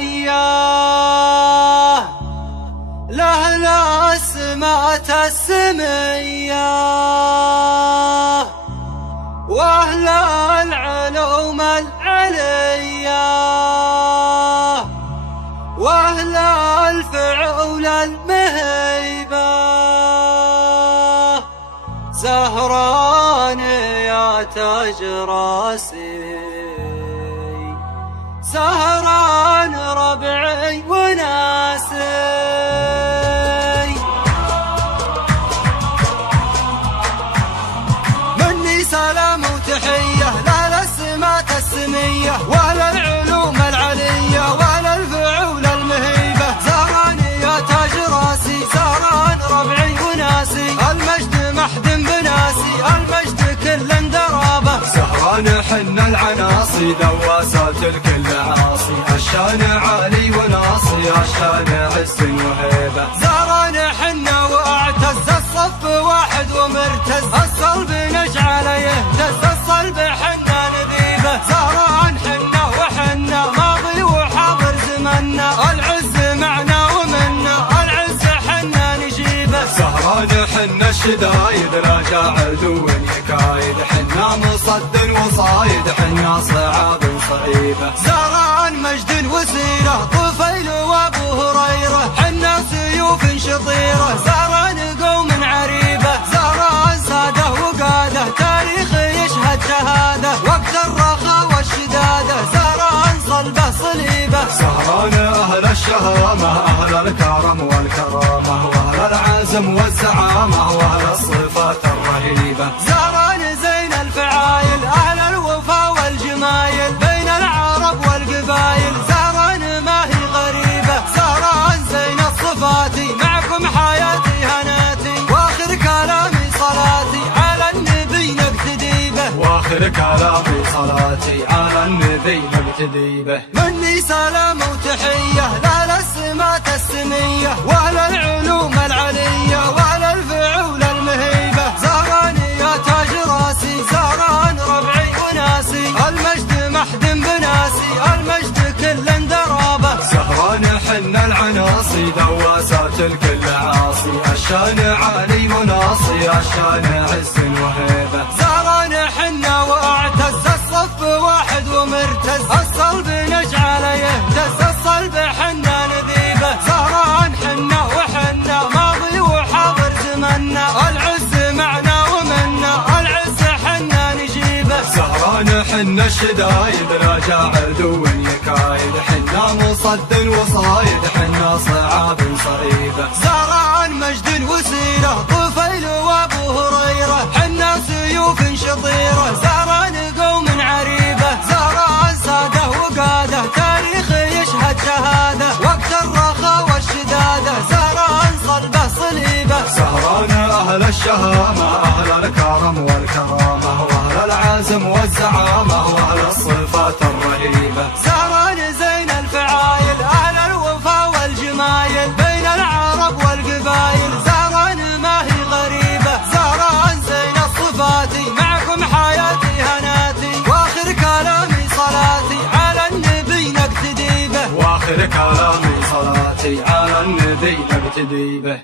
علياه لأهل السمات السمية وأهل العلوم العلية وأهل الفعول المهيبة زهران يا تاج راسي سهران ربعي وناسي مني سلام وتحية للسمات السمية ولا العلوم العلية ولا الفعول المهيبة زهران يا تاج راسي سهران ربعي وناسي المجد محد بناسي المجد كل درابة سهران حنا العناصي دواسات الكل عاصي الشان عالي وناصي الشان عز وهيبة زهران حنا واعتز الصف واحد ومرتز الصلب نجعل يهتز الصلب حنا نذيبه زهران حنا وحنا ماضي وحاضر زمنا العز معنا ومنا العز حنا نجيبه سهران حنا الشدايد راجع عدو يكايد حنا مصد وصايد حنا صعاب وصعيبه زهران مجد وسيره طفيل وابو هريره حنا سيوف شطيره زهران قوم عريبه زهران ساده وقاده تاريخ يشهد شهاده وقت الرخاء والشداده زهران صلبه صليبه سهران اهل الشهامه اهل الكرم والكرامه واهل العزم والزعامه واهل الصفات الرهيبه زهران زين الفعايل اهل الوفا والجمايل بين العرب والقبايل زهران ما هي غريبه زهران زين الصفات معكم حياتي هناتي واخر كلامي صلاتي على النبي نقتدي به واخر كلامي صلاتي على النبي نقتدي به مني سلام وتحيه للسمات السميه واهل العلوم العليه واهل الفعول المهيبه زهران يا تاج راسي زهران ربعي وناسي المجد محد بناسي المجد كل درابه سهران حنا العناصي دواسات الكل عاصي الشان عالي وناصي الشان عز وهيبه زهران حنا واعتز الصف واحد ومرتز الصلب نجعل يهتز الصلب حنا نذيبه زهران حنا وحنا ماضي وحاضر زمنا العز معنا ومنا العز حنا نجيبه سهران حنا الشدايد راجع عدو يكايد حنا مصد وصايد حنا صعاب صعيبه زهران مجد وسيره طفيل وابو هريره حنا سيوف شطيره زهران قوم عريبه زهران ساده وقاده تاريخ يشهد شهاده وقت الرخاء والشداده زهران صلبه صليبه سهران اهل الشهامه اهل الكرم والكرامه واهل العزم والزعامه واهل الصفات الرهيبه زهران زين الفعايل اهل الوفا والجمايل بين العرب والقبايل زهران ما هي غريبه زهران زين الصفات معكم حياتي هناتي واخر كلامي صلاتي على النبي نقتدي به واخر كلامي صلاتي على النبي نقتدي به